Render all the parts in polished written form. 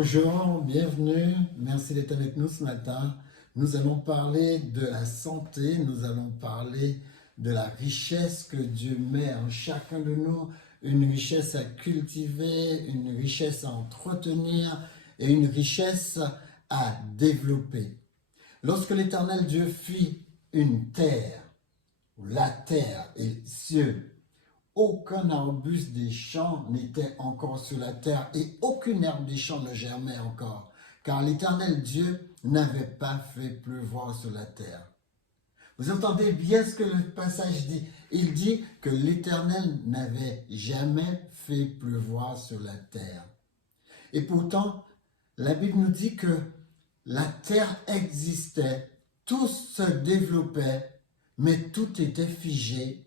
Bonjour, bienvenue, merci d'être avec nous ce matin. Nous allons parler de la santé, nous allons parler de la richesse que Dieu met en chacun de nous, une richesse à cultiver, une richesse à entretenir et une richesse à développer. Lorsque l'Éternel Dieu fit une terre, la terre et les cieux, aucun arbuste des champs n'était encore sur la terre et aucune herbe des champs ne germait encore, car l'Éternel Dieu n'avait pas fait pleuvoir sur la terre. Vous entendez bien ce que le passage dit. Il dit que l'Éternel n'avait jamais fait pleuvoir sur la terre. Et pourtant, la Bible nous dit que la terre existait, tout se développait, mais tout était figé.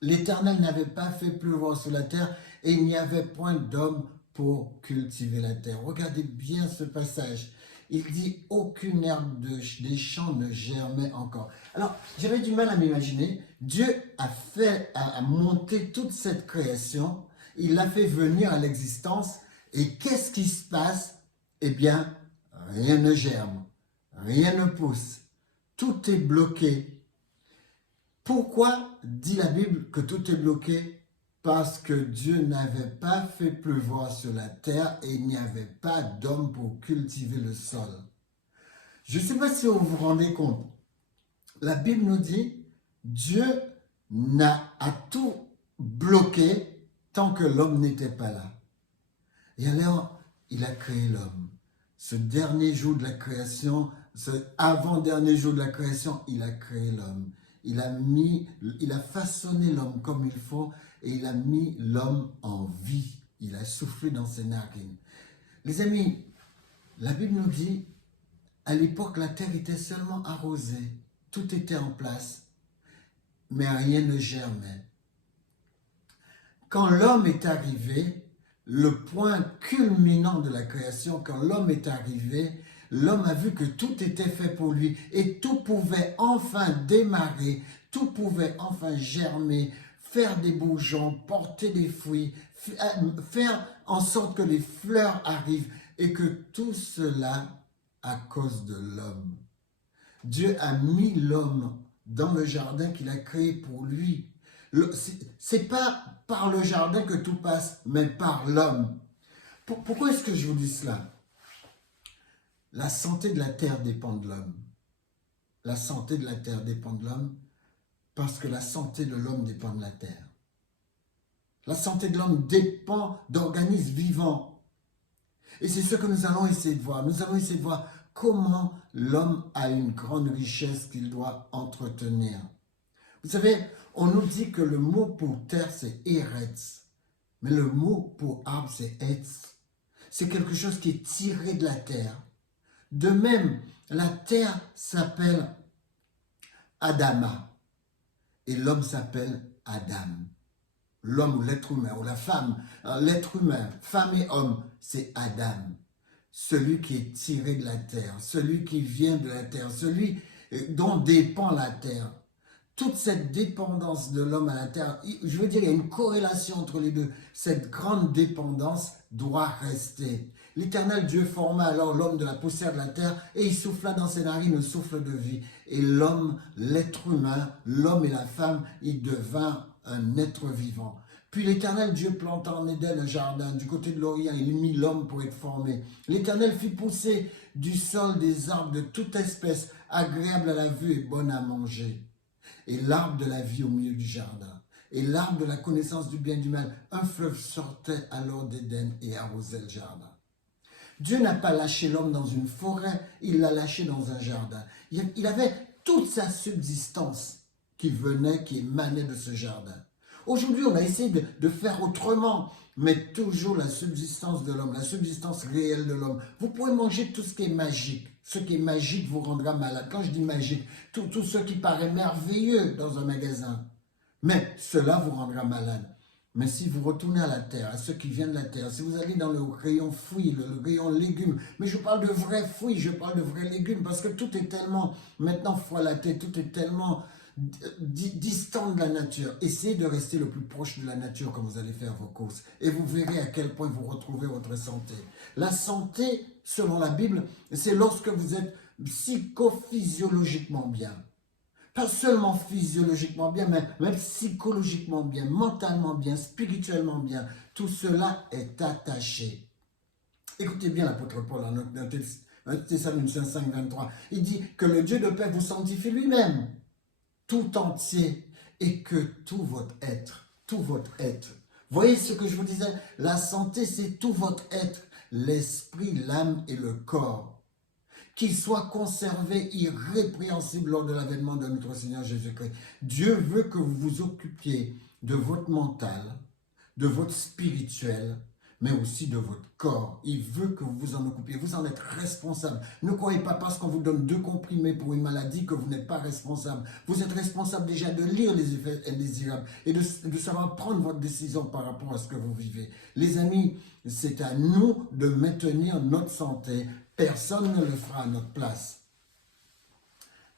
L'Éternel n'avait pas fait pleuvoir sur la terre et il n'y avait point d'homme pour cultiver la terre. Regardez bien ce passage. Il dit aucune herbe des champs ne germait encore. Alors, j'avais du mal à m'imaginer. Dieu a monté toute cette création. Il l'a fait venir à l'existence. Et qu'est-ce qui se passe? Eh bien, rien ne germe, rien ne pousse. Tout est bloqué. Pourquoi dit la Bible que tout est bloqué? Parce que Dieu n'avait pas fait pleuvoir sur la terre et il n'y avait pas d'homme pour cultiver le sol. Je ne sais pas si vous vous rendez compte. La Bible nous dit, Dieu a tout bloqué tant que l'homme n'était pas là. Et alors, il a créé l'homme. Ce dernier jour de la création, ce avant-dernier jour de la création, il a créé l'homme. Il a façonné l'homme comme il faut et il a mis l'homme en vie. Il a soufflé dans ses narines. Les amis, la Bible nous dit, à l'époque, la terre était seulement arrosée. Tout était en place, mais rien ne germait. Quand l'homme est arrivé, le point culminant de la création, quand l'homme est arrivé, l'homme a vu que tout était fait pour lui et tout pouvait enfin démarrer, tout pouvait enfin germer, faire des bourgeons, porter des fruits, faire en sorte que les fleurs arrivent et que tout cela à cause de l'homme. Dieu a mis l'homme dans le jardin qu'il a créé pour lui. C'est pas par le jardin que tout passe, mais par l'homme. Pourquoi est-ce que je vous dis cela? La santé de la terre dépend de l'homme. La santé de la terre dépend de l'homme parce que la santé de l'homme dépend de la terre. La santé de l'homme dépend d'organismes vivants. Et c'est ce que nous allons essayer de voir. Nous allons essayer de voir comment l'homme a une grande richesse qu'il doit entretenir. Vous savez, on nous dit que le mot pour terre, c'est Eretz. Mais le mot pour arbre, c'est Etz. C'est quelque chose qui est tiré de la terre. De même, la terre s'appelle Adama et l'homme s'appelle Adam. L'homme ou l'être humain ou la femme, l'être humain, femme et homme, c'est Adam. Celui qui est tiré de la terre, celui qui vient de la terre, celui dont dépend la terre. Toute cette dépendance de l'homme à la terre, je veux dire, il y a une corrélation entre les deux. Cette grande dépendance doit rester. L'Éternel Dieu forma alors l'homme de la poussière de la terre et il souffla dans ses narines le souffle de vie. Et l'homme, l'être humain, l'homme et la femme, il devint un être vivant. Puis l'Éternel Dieu planta en Éden un jardin du côté de l'Orient, il mit l'homme pour être formé. L'Éternel fit pousser du sol des arbres de toute espèce, agréables à la vue et bonnes à manger. Et l'arbre de la vie au milieu du jardin, et l'arbre de la connaissance du bien et du mal. Un fleuve sortait alors d'Éden et arrosait le jardin. Dieu n'a pas lâché l'homme dans une forêt, il l'a lâché dans un jardin. Il avait toute sa subsistance qui émanait de ce jardin. Aujourd'hui, on a essayé de faire autrement, mais toujours la subsistance de l'homme, la subsistance réelle de l'homme. Vous pouvez manger tout ce qui est magique. Ce qui est magique vous rendra malade. Quand je dis magique, tout ce qui paraît merveilleux dans un magasin, mais cela vous rendra malade. Mais si vous retournez à la terre, à ce qui vient de la terre, si vous allez dans le rayon fruits, le rayon légumes, mais je parle de vrais fruits, je parle de vrais légumes, parce que tout est tellement maintenant frelaté, tout est tellement distant de la nature. Essayez de rester le plus proche de la nature quand vous allez faire vos courses. Et vous verrez à quel point vous retrouvez votre santé. La santé, selon la Bible, c'est lorsque vous êtes psychophysiologiquement bien. Pas seulement physiologiquement bien, mais même psychologiquement bien, mentalement bien, spirituellement bien. Tout cela est attaché. Écoutez bien l'apôtre Paul en 1 Thessaloniciens 5, 23. Il dit que le Dieu de paix vous sanctifie lui-même, tout entier, et que tout votre être, voyez ce que je vous disais, la santé c'est tout votre être, l'esprit, l'âme et le corps, qu'il soit conservé irrépréhensible lors de l'avènement de notre Seigneur Jésus-Christ. Dieu veut que vous vous occupiez de votre mental, de votre spirituel, mais aussi de votre corps. Il veut que vous vous en occupiez. Vous en êtes responsable. Ne croyez pas parce qu'on vous donne 2 comprimés pour une maladie que vous n'êtes pas responsable. Vous êtes responsable déjà de lire les effets indésirables et de savoir prendre votre décision par rapport à ce que vous vivez. Les amis, c'est à nous de maintenir notre santé. Personne ne le fera à notre place.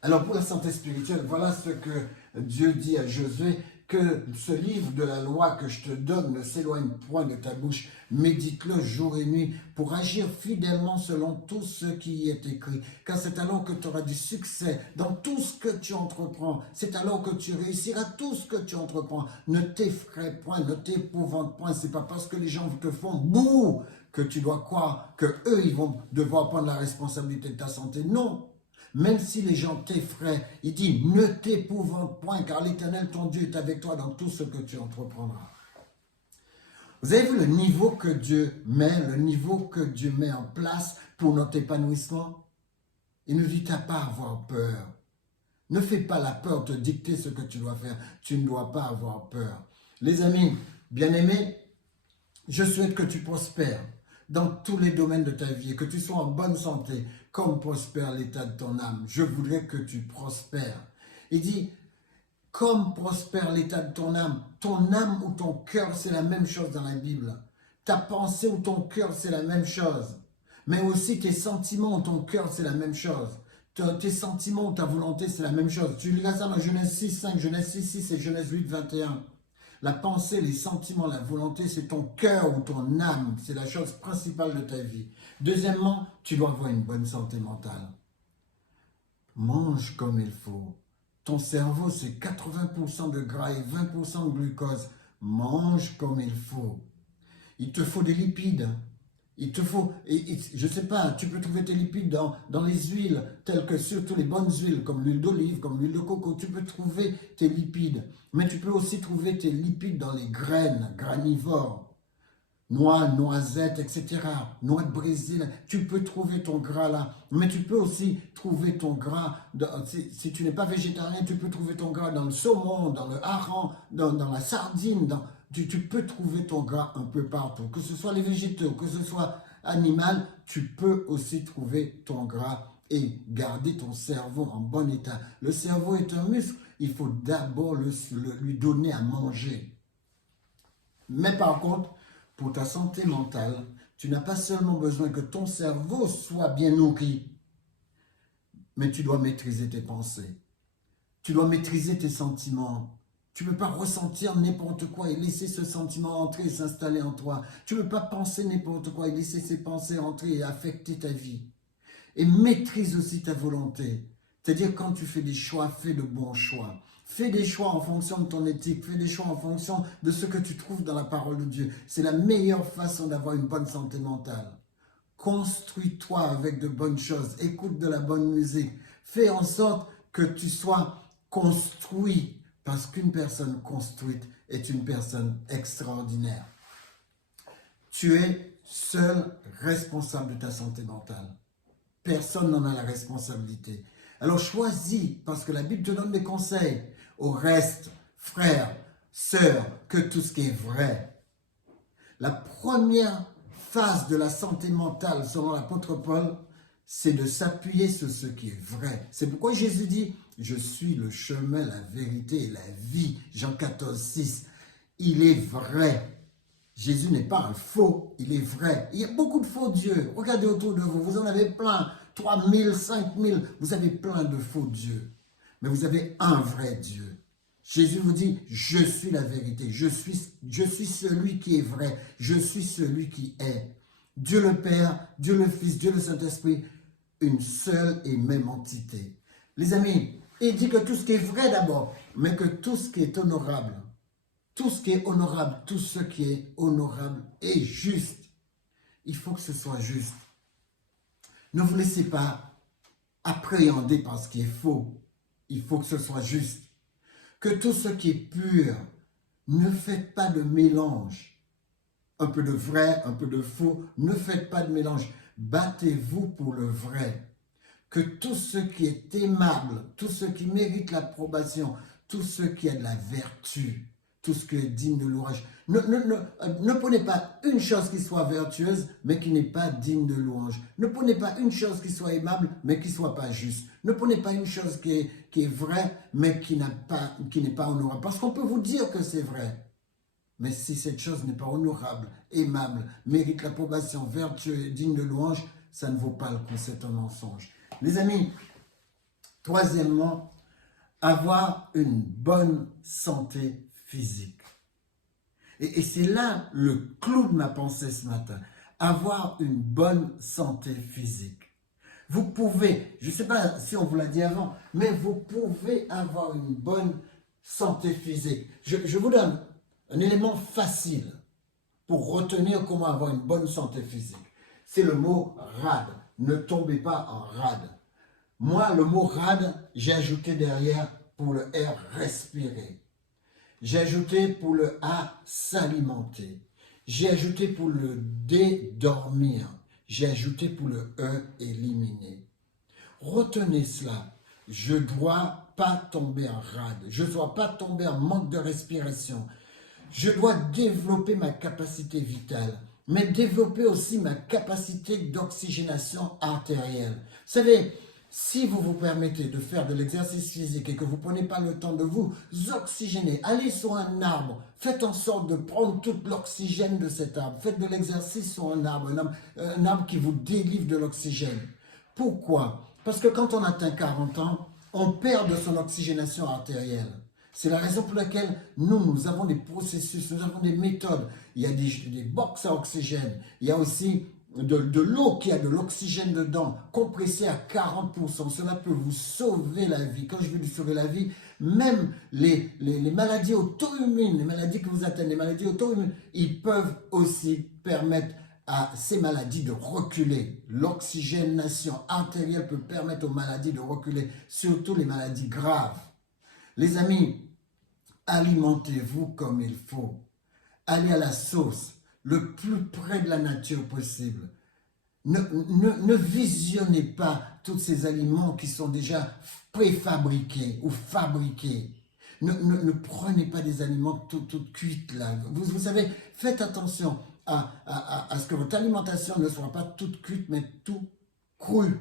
Alors pour la santé spirituelle, voilà ce que Dieu dit à Josué, que ce livre de la loi que je te donne ne s'éloigne point de ta bouche, médite-le jour et nuit pour agir fidèlement selon tout ce qui y est écrit, car c'est alors que tu auras du succès dans tout ce que tu entreprends, c'est alors que tu réussiras tout ce que tu entreprends. Ne t'effraie point, ne t'épouvante point, c'est pas parce que les gens te font bouh que tu dois croire que eux ils vont devoir prendre la responsabilité de ta santé, non. Même si les gens t'effraient, il dit, ne t'épouvante point, car l'Éternel, ton Dieu, est avec toi dans tout ce que tu entreprendras. Vous avez vu le niveau que Dieu met, en place pour notre épanouissement? Il nous dit, t'as pas à avoir peur. Ne fais pas la peur te dicter ce que tu dois faire. Tu ne dois pas avoir peur. Les amis, bien-aimés, je souhaite que tu prospères dans tous les domaines de ta vie et que tu sois en bonne santé, comme prospère l'état de ton âme. Je voudrais que tu prospères. Il dit, comme prospère l'état de ton âme ou ton cœur, c'est la même chose dans la Bible. Ta pensée ou ton cœur, c'est la même chose. Mais aussi tes sentiments ou ton cœur, c'est la même chose. Tes sentiments ou ta volonté, c'est la même chose. Tu liras ça dans Genèse 6, 5, Genèse 6, 6 et Genèse 8, 21. La pensée, les sentiments, la volonté, c'est ton cœur ou ton âme. C'est la chose principale de ta vie. Deuxièmement, tu dois avoir une bonne santé mentale. Mange comme il faut. Ton cerveau, c'est 80% de gras et 20% de glucose. Mange comme il faut. Il te faut des lipides. Il te faut, je ne sais pas, tu peux trouver tes lipides dans les huiles, telles que surtout les bonnes huiles, comme l'huile d'olive, comme l'huile de coco. Tu peux trouver tes lipides. Mais tu peux aussi trouver tes lipides dans les graines, granivores, noix, noisettes, etc. Noix de Brésil. Tu peux trouver ton gras là. Mais tu peux aussi trouver ton gras, si tu n'es pas végétarien, tu peux trouver ton gras dans le saumon, dans le hareng, dans la sardine, tu peux trouver ton gras un peu partout, que ce soit les végétaux, que ce soit animal, tu peux aussi trouver ton gras et garder ton cerveau en bon état. Le cerveau est un muscle, il faut d'abord lui donner à manger. Mais par contre, pour ta santé mentale, tu n'as pas seulement besoin que ton cerveau soit bien nourri, mais tu dois maîtriser tes pensées, tu dois maîtriser tes sentiments. Tu ne peux pas ressentir n'importe quoi et laisser ce sentiment entrer et s'installer en toi. Tu ne peux pas penser n'importe quoi et laisser ces pensées entrer et affecter ta vie. Et maîtrise aussi ta volonté. C'est-à-dire quand tu fais des choix, fais de bons choix. Fais des choix en fonction de ton éthique. Fais des choix en fonction de ce que tu trouves dans la parole de Dieu. C'est la meilleure façon d'avoir une bonne santé mentale. Construis-toi avec de bonnes choses. Écoute de la bonne musique. Fais en sorte que tu sois construit. Parce qu'une personne construite est une personne extraordinaire. Tu es seul responsable de ta santé mentale. Personne n'en a la responsabilité. Alors choisis, parce que la Bible te donne des conseils. Au reste, frères, sœurs, que tout ce qui est vrai. La première phase de la santé mentale, selon l'apôtre Paul, c'est de s'appuyer sur ce qui est vrai. C'est pourquoi Jésus dit, je suis le chemin, la vérité et la vie. Jean 14, 6. Il est vrai. Jésus n'est pas un faux, il est vrai. Il y a beaucoup de faux dieux. Regardez autour de vous, vous en avez plein. 3000, 5000, vous avez plein de faux dieux. mais vous avez un vrai Dieu. Jésus vous dit, je suis la vérité, je suis celui qui est vrai, je suis celui qui est. Dieu le Père, Dieu le Fils, Dieu le Saint-Esprit, une seule et même entité. Les amis, il dit que tout ce qui est vrai d'abord, mais que tout ce qui est honorable, tout ce qui est honorable, tout ce qui est honorable est juste. Il faut que ce soit juste. Ne vous laissez pas appréhender par ce qui est faux. Il faut que ce soit juste. Que tout ce qui est pur, ne faites pas de mélange. Un peu de vrai, un peu de faux, ne faites pas de mélange. Battez-vous pour le vrai. Que tout ce qui est aimable, tout ce qui mérite l'approbation, tout ce qui a de la vertu, tout ce qui est digne de louange. Ne prenez pas une chose qui soit vertueuse, mais qui n'est pas digne de louange. Ne prenez pas une chose qui soit aimable, mais qui ne soit pas juste. Ne prenez pas une chose qui est vraie, mais qui n'est pas honorable. Parce qu'on peut vous dire que c'est vrai. Mais si cette chose n'est pas honorable, aimable, mérite l'approbation, vertueuse, digne de louange, ça ne vaut pas le coup, c'est un mensonge. Les amis, troisièmement, avoir une bonne santé physique. Et c'est là le clou de ma pensée ce matin. Avoir une bonne santé physique. Vous pouvez, je ne sais pas si on vous l'a dit avant, mais vous pouvez avoir une bonne santé physique. Je vous donne un élément facile pour retenir comment avoir une bonne santé physique. C'est le mot rade. Ne tombez pas en rade. Moi, le mot rade, j'ai ajouté derrière pour le R, respirer. J'ai ajouté pour le A, s'alimenter. J'ai ajouté pour le D, dormir. J'ai ajouté pour le E, éliminer. Retenez cela. Je ne dois pas tomber en rade. Je ne dois pas tomber en manque de respiration. Je dois développer ma capacité vitale, mais développer aussi ma capacité d'oxygénation artérielle. Vous savez, si vous vous permettez de faire de l'exercice physique et que vous ne prenez pas le temps de vous oxygéner, allez sur un arbre, faites en sorte de prendre tout l'oxygène de cet arbre. Faites de l'exercice sur un arbre qui vous délivre de l'oxygène. Pourquoi? Parce que quand on atteint 40 ans, on perd de son oxygénation artérielle. C'est la raison pour laquelle nous avons des processus, nous avons des méthodes. Il y a des box à oxygène. Il y a aussi de l'eau qui a de l'oxygène dedans, compressée à 40%. Cela peut vous sauver la vie. Quand je veux vous sauver la vie, même les maladies auto-immunes, les maladies que vous atteignez, les maladies auto-immunes, ils peuvent aussi permettre à ces maladies de reculer. L'oxygénation artérielle peut permettre aux maladies de reculer, surtout les maladies graves. Les amis, alimentez-vous comme il faut. Allez à la source, le plus près de la nature possible. Ne visionnez pas tous ces aliments qui sont déjà préfabriqués ou fabriqués. Ne prenez pas des aliments tout cuits là. Vous savez, faites attention à ce que votre alimentation ne soit pas toute cuite, mais tout crue.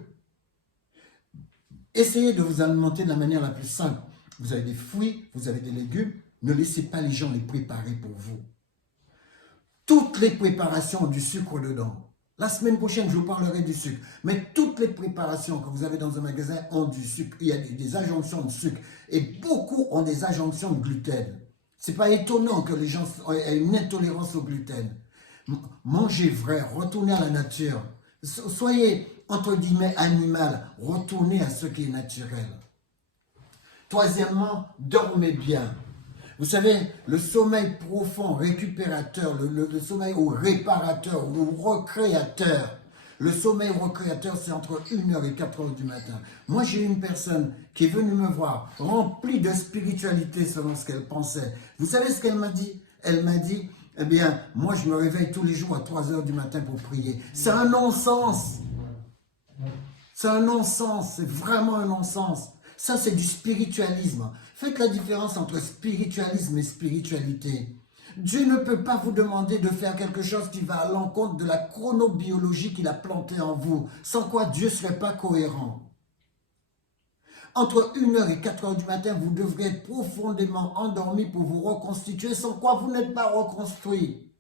Essayez de vous alimenter de la manière la plus simple. Vous avez des fruits, vous avez des légumes, ne laissez pas les gens les préparer pour vous. Toutes les préparations ont du sucre dedans. La semaine prochaine, je vous parlerai du sucre. Mais toutes les préparations que vous avez dans un magasin ont du sucre. Il y a des adjonctions de sucre. Et beaucoup ont des adjonctions de gluten. Ce n'est pas étonnant que les gens aient une intolérance au gluten. Mangez vrai, retournez à la nature. Soyez, entre guillemets, animal. Retournez à ce qui est naturel. Troisièmement, dormez bien. Vous savez, le sommeil profond, récupérateur, le sommeil ou réparateur ou recréateur. Le sommeil recréateur, c'est entre 1h et 4h du matin. Moi, j'ai une personne qui est venue me voir, remplie de spiritualité selon ce qu'elle pensait. Vous savez ce qu'elle m'a dit? Elle m'a dit, eh bien, moi, je me réveille tous les jours à 3h du matin pour prier. C'est un non-sens. C'est un non-sens, c'est vraiment un non-sens. Ça, c'est du spiritualisme. Faites la différence entre spiritualisme et spiritualité. Dieu ne peut pas vous demander de faire quelque chose qui va à l'encontre de la chronobiologie qu'il a plantée en vous, sans quoi Dieu ne serait pas cohérent. Entre 1h et 4h du matin, vous devrez être profondément endormi pour vous reconstituer, sans quoi vous n'êtes pas reconstruit.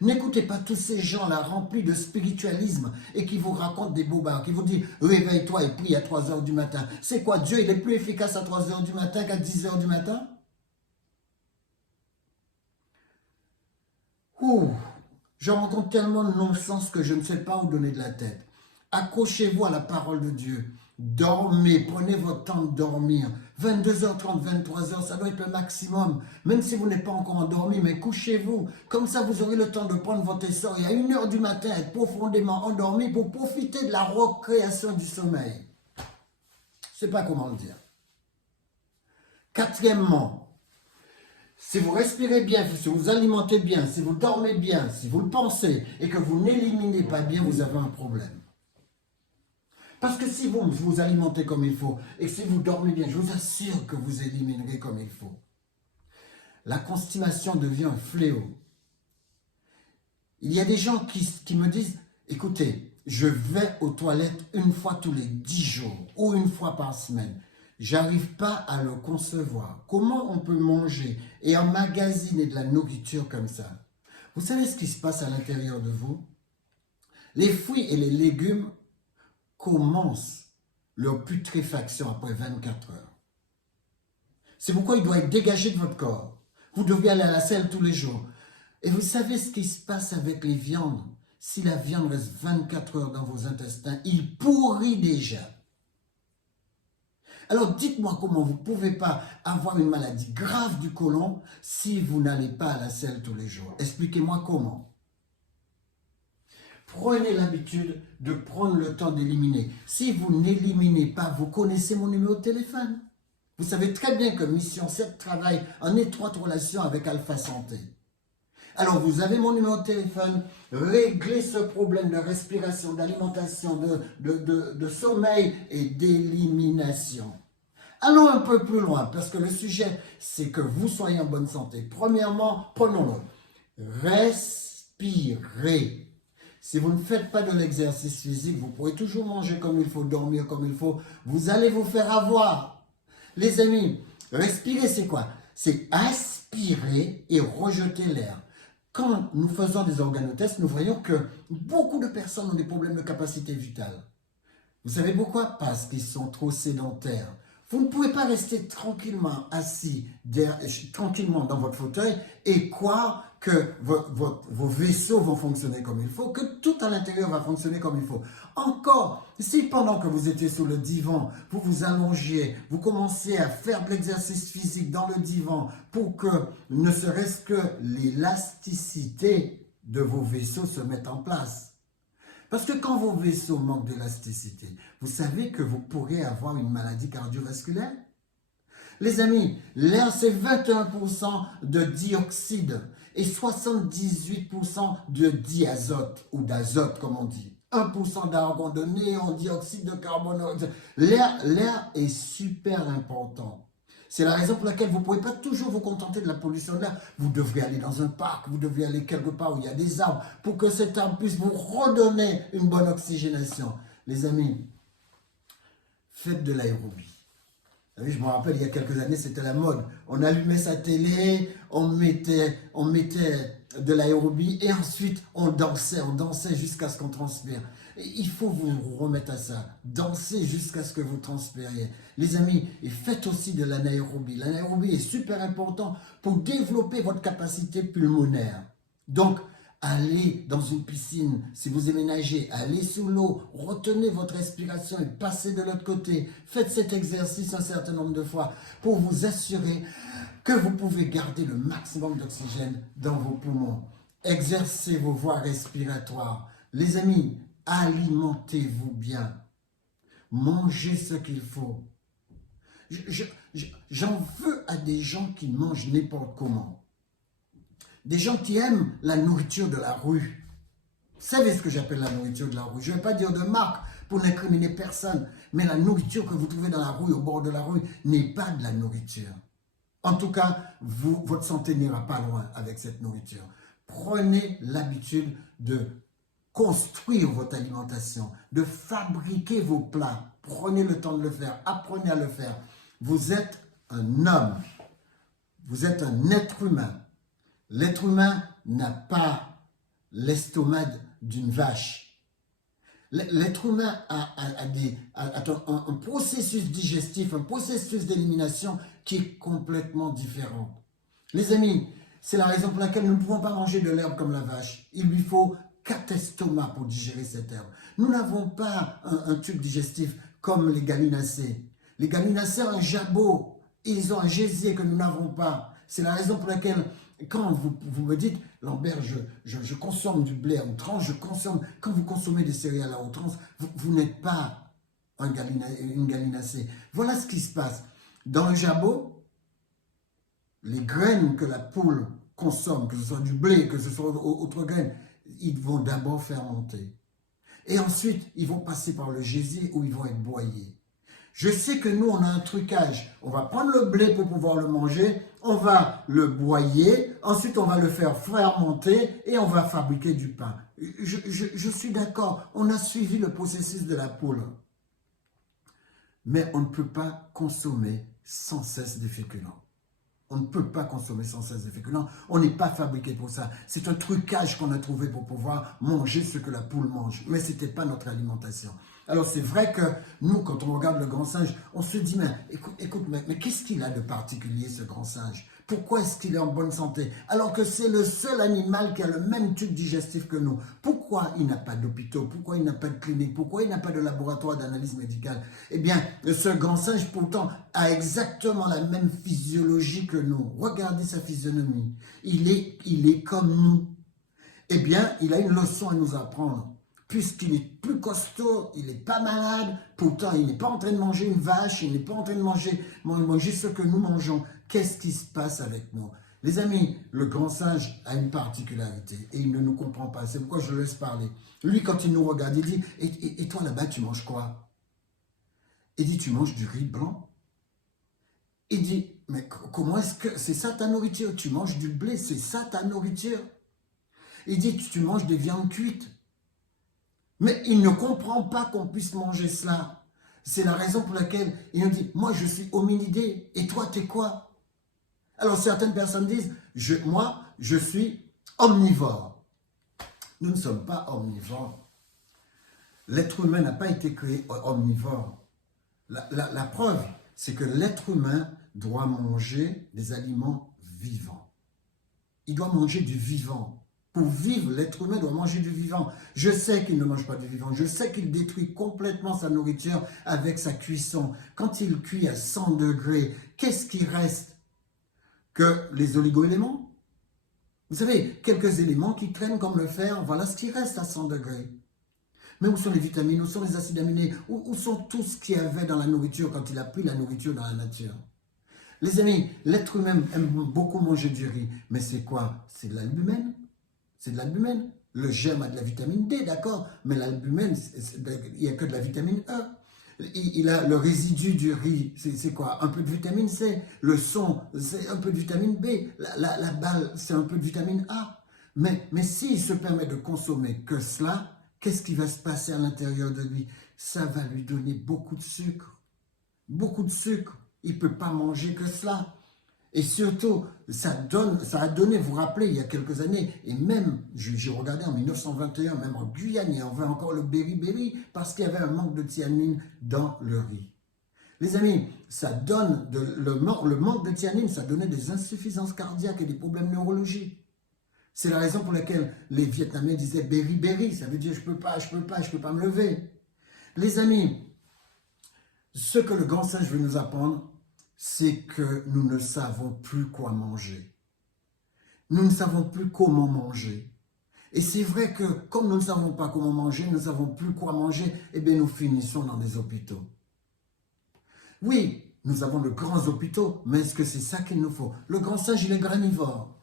N'écoutez pas tous ces gens-là remplis de spiritualisme et qui vous racontent des bobards, qui vous disent réveille-toi et prie à 3 heures du matin. C'est quoi, Dieu, il est plus efficace à 3 heures du matin qu'à 10 heures du matin? Ouh, je rencontre tellement de non-sens que je ne sais pas où donner de la tête. Accrochez-vous à la parole de Dieu. Dormez, prenez votre temps de dormir. 22h30, 23h, ça doit être le maximum. Même si vous n'êtes pas encore endormi, mais couchez-vous. Comme ça, vous aurez le temps de prendre votre essor et à 1h du matin, être profondément endormi pour profiter de la recréation du sommeil. Je ne sais pas comment le dire. Quatrièmement, si vous respirez bien, si vous alimentez bien, si vous dormez bien, si vous le pensez et que vous n'éliminez pas bien, vous avez un problème. Parce que si vous vous alimentez comme il faut et si vous dormez bien, je vous assure que vous éliminerez comme il faut. La constipation devient un fléau. Il y a des gens qui me disent, écoutez, je vais aux toilettes une fois tous les 10 jours ou une fois par semaine. J'arrive pas à le concevoir. Comment on peut manger et emmagasiner de la nourriture comme ça? Vous savez ce qui se passe à l'intérieur de vous? Les fruits et les légumes commencent leur putréfaction après 24 heures. C'est pourquoi il doit être dégagé de votre corps. Vous devez aller à la selle tous les jours. Et vous savez ce qui se passe avec les viandes? Si la viande reste 24 heures dans vos intestins, il pourrit déjà. Alors dites-moi comment vous ne pouvez pas avoir une maladie grave du côlon si vous n'allez pas à la selle tous les jours. Expliquez-moi comment. Prenez l'habitude de prendre le temps d'éliminer. Si vous n'éliminez pas, vous connaissez mon numéro de téléphone. Vous savez très bien que Mission 7 travaille en étroite relation avec Alpha Santé. Alors vous avez mon numéro de téléphone, réglez ce problème de respiration, d'alimentation, de sommeil et d'élimination. Allons un peu plus loin parce que le sujet c'est que vous soyez en bonne santé. Premièrement, prenons-le. Respirez. Si vous ne faites pas de l'exercice physique, vous pourrez toujours manger comme il faut, dormir comme il faut. Vous allez vous faire avoir. Les amis, respirer, c'est quoi? C'est aspirer et rejeter l'air. Quand nous faisons des organotests, nous voyons que beaucoup de personnes ont des problèmes de capacité vitale. Vous savez pourquoi? Parce qu'ils sont trop sédentaires. Vous ne pouvez pas rester tranquillement assis, tranquillement dans votre fauteuil et croire que vos vaisseaux vont fonctionner comme il faut, que tout à l'intérieur va fonctionner comme il faut. Encore, si pendant que vous étiez sur le divan, vous vous allongiez, vous commencez à faire de l'exercice physique dans le divan pour que ne serait-ce que l'élasticité de vos vaisseaux se mette en place. Parce que quand vos vaisseaux manquent d'élasticité, vous savez que vous pourrez avoir une maladie cardiovasculaire? Les amis, l'air c'est 21% de dioxyde et 78% de diazote ou d'azote comme on dit. 1% d'argon, de néon, dioxyde de carbone. L'air est super important. C'est la raison pour laquelle vous ne pouvez pas toujours vous contenter de la pollution de l'air. Vous devrez aller dans un parc, vous devrez aller quelque part où il y a des arbres pour que cet arbre puisse vous redonner une bonne oxygénation. Les amis, faites de l'aérobie. Je me rappelle, il y a quelques années, c'était la mode. On allumait sa télé, on mettait de l'aérobie et ensuite on dansait jusqu'à ce qu'on transpire. Il faut vous remettre à ça. Dansez jusqu'à ce que vous transpiriez. Les amis, et faites aussi de l'anaérobie. L'anaérobie est super important pour développer votre capacité pulmonaire. Donc, allez dans une piscine, si vous aimez nager, allez sous l'eau, retenez votre respiration et passez de l'autre côté. Faites cet exercice un certain nombre de fois pour vous assurer que vous pouvez garder le maximum d'oxygène dans vos poumons. Exercez vos voies respiratoires. Les amis, alimentez-vous bien. Mangez ce qu'il faut. J'en veux à des gens qui mangent n'importe comment. Des gens qui aiment la nourriture de la rue. Vous savez ce que j'appelle la nourriture de la rue? Je ne vais pas dire de marque pour n'incriminer personne, mais la nourriture que vous trouvez dans la rue, au bord de la rue, n'est pas de la nourriture. En tout cas, votre santé n'ira pas loin avec cette nourriture. Prenez l'habitude de construire votre alimentation, de fabriquer vos plats. Prenez le temps de le faire, apprenez à le faire. Vous êtes un homme, vous êtes un être humain. L'être humain n'a pas l'estomac d'une vache. L'être humain a un processus digestif, un processus d'élimination qui est complètement différent. Les amis, c'est la raison pour laquelle nous ne pouvons pas manger de l'herbe comme la vache. Il lui faut 4 estomacs pour digérer cette herbe. Nous n'avons pas un tube digestif comme les gallinacés. Les gallinacés ont un jabot, ils ont un gésier que nous n'avons pas. C'est la raison pour laquelle, quand vous me dites, Lambert, je consomme du blé à outrance, quand vous consommez des céréales à outrance, vous n'êtes pas une gallinacée. Voilà ce qui se passe. Dans le jabot, les graines que la poule consomme, que ce soit du blé, que ce soit autre graines, ils vont d'abord fermenter. Et ensuite, ils vont passer par le gésier où ils vont être broyés. Je sais que nous, on a un trucage. On va prendre le blé pour pouvoir le manger, on va le broyer, ensuite on va le faire fermenter et on va fabriquer du pain. Je suis d'accord, on a suivi le processus de la poule. Mais on ne peut pas consommer sans cesse des féculents. On ne peut pas consommer sans cesse des féculents. On n'est pas fabriqué pour ça. C'est un trucage qu'on a trouvé pour pouvoir manger ce que la poule mange. Mais ce n'était pas notre alimentation. Alors c'est vrai que nous, quand on regarde le grand singe, on se dit, mais écoute, mais qu'est-ce qu'il a de particulier ce grand singe? Pourquoi est-ce qu'il est en bonne santé? Alors que c'est le seul animal qui a le même tube digestif que nous. Pourquoi il n'a pas d'hôpitaux? Pourquoi il n'a pas de clinique? Pourquoi il n'a pas de laboratoire d'analyse médicale? Eh bien, ce grand singe pourtant a exactement la même physiologie que nous. Regardez sa physionomie. Il est comme nous. Eh bien, il a une leçon à nous apprendre. Puisqu'il est plus costaud, il n'est pas malade, pourtant il n'est pas en train de manger une vache, il n'est pas en train de manger ce que nous mangeons. Qu'est-ce qui se passe avec nous? Les amis, le grand singe a une particularité et il ne nous comprend pas. C'est pourquoi je le laisse parler. Lui, quand il nous regarde, il dit, et toi là-bas, tu manges quoi? Il dit, tu manges du riz blanc? Il dit, mais comment est-ce que c'est ça ta nourriture? Tu manges du blé, c'est ça ta nourriture? Il dit, tu manges des viandes cuites. Mais il ne comprend pas qu'on puisse manger cela. C'est la raison pour laquelle il nous dit, moi je suis hominidé, et toi t'es quoi? Alors certaines personnes disent, moi je suis omnivore. Nous ne sommes pas omnivores. L'être humain n'a pas été créé omnivore. La preuve, c'est que l'être humain doit manger des aliments vivants. Il doit manger du vivant. Pour vivre, l'être humain doit manger du vivant. Je sais qu'il ne mange pas du vivant. Je sais qu'il détruit complètement sa nourriture avec sa cuisson. Quand il cuit à 100 degrés, qu'est-ce qui reste? Que les oligo-éléments? Vous savez, quelques éléments qui traînent comme le fer, voilà ce qui reste à 100 degrés. Mais où sont les vitamines? Où sont les acides aminés? Où sont tout ce qu'il y avait dans la nourriture quand il a pris la nourriture dans la nature? Les amis, l'être humain aime beaucoup manger du riz. Mais c'est quoi? C'est de l'albumène. C'est de l'albumène. Le germe a de la vitamine D, d'accord, mais l'albumène, il n'y a que de la vitamine E. Il a le résidu du riz, c'est quoi? Un peu de vitamine C. Le son, c'est un peu de vitamine B. La balle, c'est un peu de vitamine A. Mais s'il se permet de consommer que cela, qu'est-ce qui va se passer à l'intérieur de lui? Ça va lui donner beaucoup de sucre. Beaucoup de sucre. Il ne peut pas manger que cela. Et surtout, ça a donné, vous vous rappelez, il y a quelques années, et même, j'ai regardé en 1921, même en Guyane, il y avait encore le beriberi, parce qu'il y avait un manque de thianine dans le riz. Les amis, ça donne, le manque de thianine, ça donnait des insuffisances cardiaques et des problèmes neurologiques. C'est la raison pour laquelle les Vietnamiens disaient beriberi, ça veut dire je peux pas me lever. Les amis, ce que le grand singe veut nous apprendre, c'est que nous ne savons plus quoi manger. Nous ne savons plus comment manger. Et c'est vrai que comme nous ne savons pas comment manger, nous ne savons plus quoi manger, eh bien nous finissons dans des hôpitaux. Oui, nous avons de grands hôpitaux, mais est-ce que c'est ça qu'il nous faut? Le grand singe, il est granivore.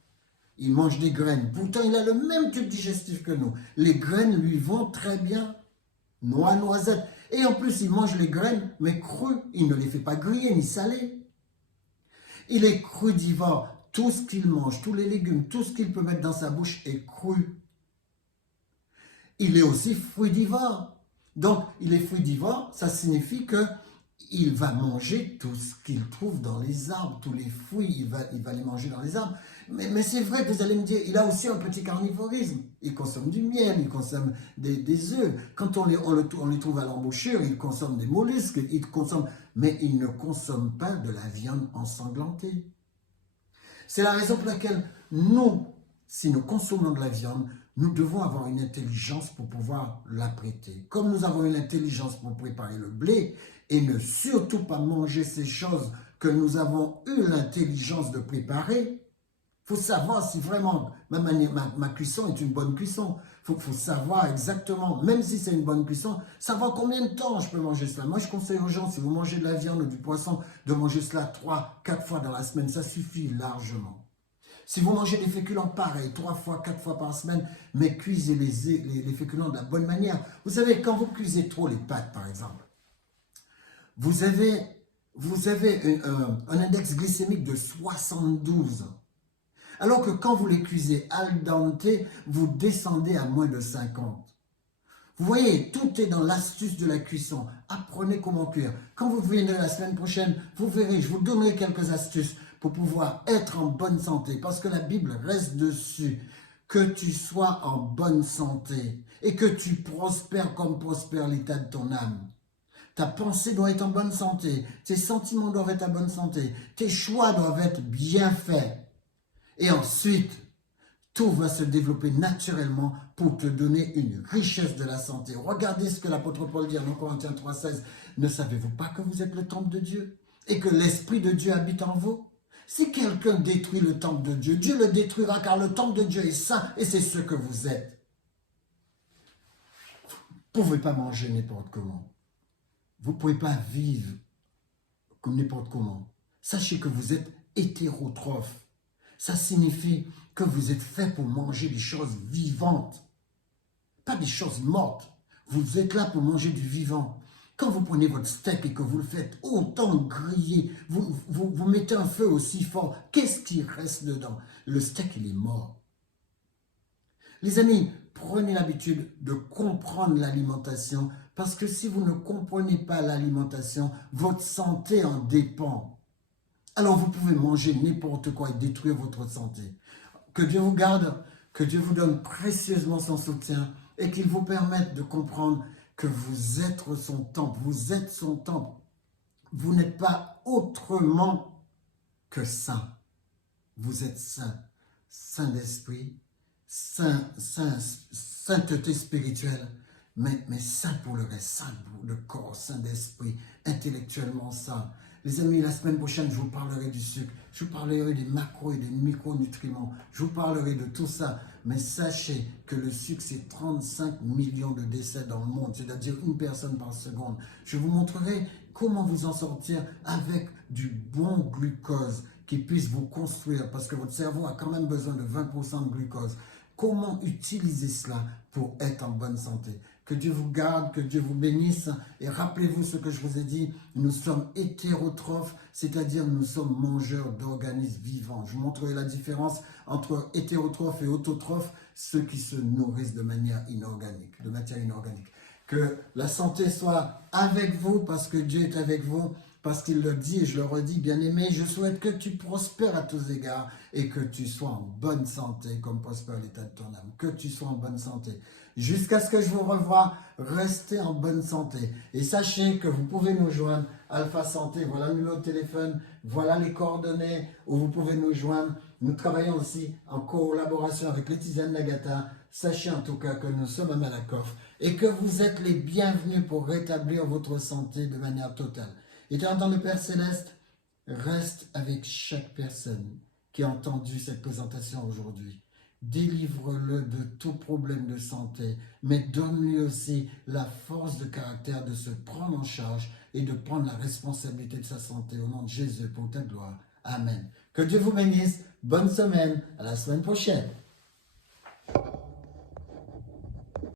Il mange des graines. Pourtant, il a le même tube digestif que nous. Les graines lui vont très bien. Noix, noisettes. Et en plus, il mange les graines, mais crues. Il ne les fait pas griller ni saler. Il est crudivore. Tout ce qu'il mange, tous les légumes, tout ce qu'il peut mettre dans sa bouche est cru. Il est aussi fruidivore. Donc, il est fruidivore, ça signifie que il va manger tout ce qu'il trouve dans les arbres, tous les fruits, il va les manger dans les arbres. Mais c'est vrai que vous allez me dire, il a aussi un petit carnivorisme. Il consomme du miel, il consomme des œufs. Quand on les trouve à l'embouchure, il consomme des mollusques, mais il ne consomme pas de la viande ensanglantée. C'est la raison pour laquelle nous, si nous consommons de la viande, nous devons avoir une intelligence pour pouvoir l'apprêter. Comme nous avons une intelligence pour préparer le blé, et ne surtout pas manger ces choses que nous avons eu l'intelligence de préparer, il faut savoir si vraiment ma cuisson est une bonne cuisson. Il faut savoir exactement, même si c'est une bonne cuisson, savoir combien de temps je peux manger cela. Moi, je conseille aux gens, si vous mangez de la viande ou du poisson, de manger cela 3, 4 fois dans la semaine. Ça suffit largement. Si vous mangez des féculents, pareil, 3 fois, 4 fois par semaine, mais cuisez les féculents de la bonne manière. Vous savez, quand vous cuisez trop les pâtes, par exemple, vous avez un index glycémique de 72. Alors que quand vous les cuisez al dente, vous descendez à moins de 50. Vous voyez, tout est dans l'astuce de la cuisson. Apprenez comment cuire. Quand vous viendrez la semaine prochaine, vous verrez, je vous donnerai quelques astuces pour pouvoir être en bonne santé. Parce que la Bible reste dessus. Que tu sois en bonne santé et que tu prospères comme prospère l'état de ton âme. Ta pensée doit être en bonne santé. Tes sentiments doivent être en bonne santé. Tes choix doivent être bien faits. Et ensuite, tout va se développer naturellement pour te donner une richesse de la santé. Regardez ce que l'apôtre Paul dit en Corinthiens 3,16. Ne savez-vous pas que vous êtes le temple de Dieu et que l'Esprit de Dieu habite en vous? Si quelqu'un détruit le temple de Dieu, Dieu le détruira car le temple de Dieu est saint et c'est ce que vous êtes. Vous ne pouvez pas manger n'importe comment. Vous ne pouvez pas vivre comme n'importe comment. Sachez que vous êtes hétérotrophe. Ça signifie que vous êtes fait pour manger des choses vivantes, pas des choses mortes. Vous êtes là pour manger du vivant. Quand vous prenez votre steak et que vous le faites autant griller, vous mettez un feu aussi fort, qu'est-ce qui reste dedans? Le steak, il est mort. Les amis, prenez l'habitude de comprendre l'alimentation, parce que si vous ne comprenez pas l'alimentation, votre santé en dépend. Alors vous pouvez manger n'importe quoi et détruire votre santé. Que Dieu vous garde, que Dieu vous donne précieusement son soutien et qu'il vous permette de comprendre que vous êtes son temple. Vous êtes son temple. Vous n'êtes pas autrement que saint. Vous êtes saint. Saint d'esprit, sainteté spirituelle, mais saint pour le reste, saint pour le corps, saint d'esprit, intellectuellement saint. Les amis, la semaine prochaine, je vous parlerai du sucre, je vous parlerai des macro et des micronutriments, je vous parlerai de tout ça. Mais sachez que le sucre, c'est 35 millions de décès dans le monde, c'est-à-dire une personne par seconde. Je vous montrerai comment vous en sortir avec du bon glucose qui puisse vous construire, parce que votre cerveau a quand même besoin de 20% de glucose. Comment utiliser cela pour être en bonne santé? Que Dieu vous garde, que Dieu vous bénisse. Et rappelez-vous ce que je vous ai dit, nous sommes hétérotrophes, c'est-à-dire nous sommes mangeurs d'organismes vivants. Je vous montrerai la différence entre hétérotrophes et autotrophes, ceux qui se nourrissent de manière inorganique, de matière inorganique. Que la santé soit avec vous, parce que Dieu est avec vous, parce qu'il le dit, et je le redis, bien-aimé, je souhaite que tu prospères à tous égards et que tu sois en bonne santé, comme prospère l'état de ton âme. Que tu sois en bonne santé. Jusqu'à ce que je vous revoie, restez en bonne santé. Et sachez que vous pouvez nous joindre, Alpha Santé, voilà le numéro de téléphone, voilà les coordonnées où vous pouvez nous joindre. Nous travaillons aussi en collaboration avec Laetitia Nagata. Sachez en tout cas que nous sommes à Malakoff et que vous êtes les bienvenus pour rétablir votre santé de manière totale. Éternel le Père Céleste, reste avec chaque personne qui a entendu cette présentation aujourd'hui. Délivre-le de tout problème de santé, mais donne-lui aussi la force de caractère de se prendre en charge et de prendre la responsabilité de sa santé. Au nom de Jésus, pour ta gloire. Amen. Que Dieu vous bénisse. Bonne semaine. À la semaine prochaine.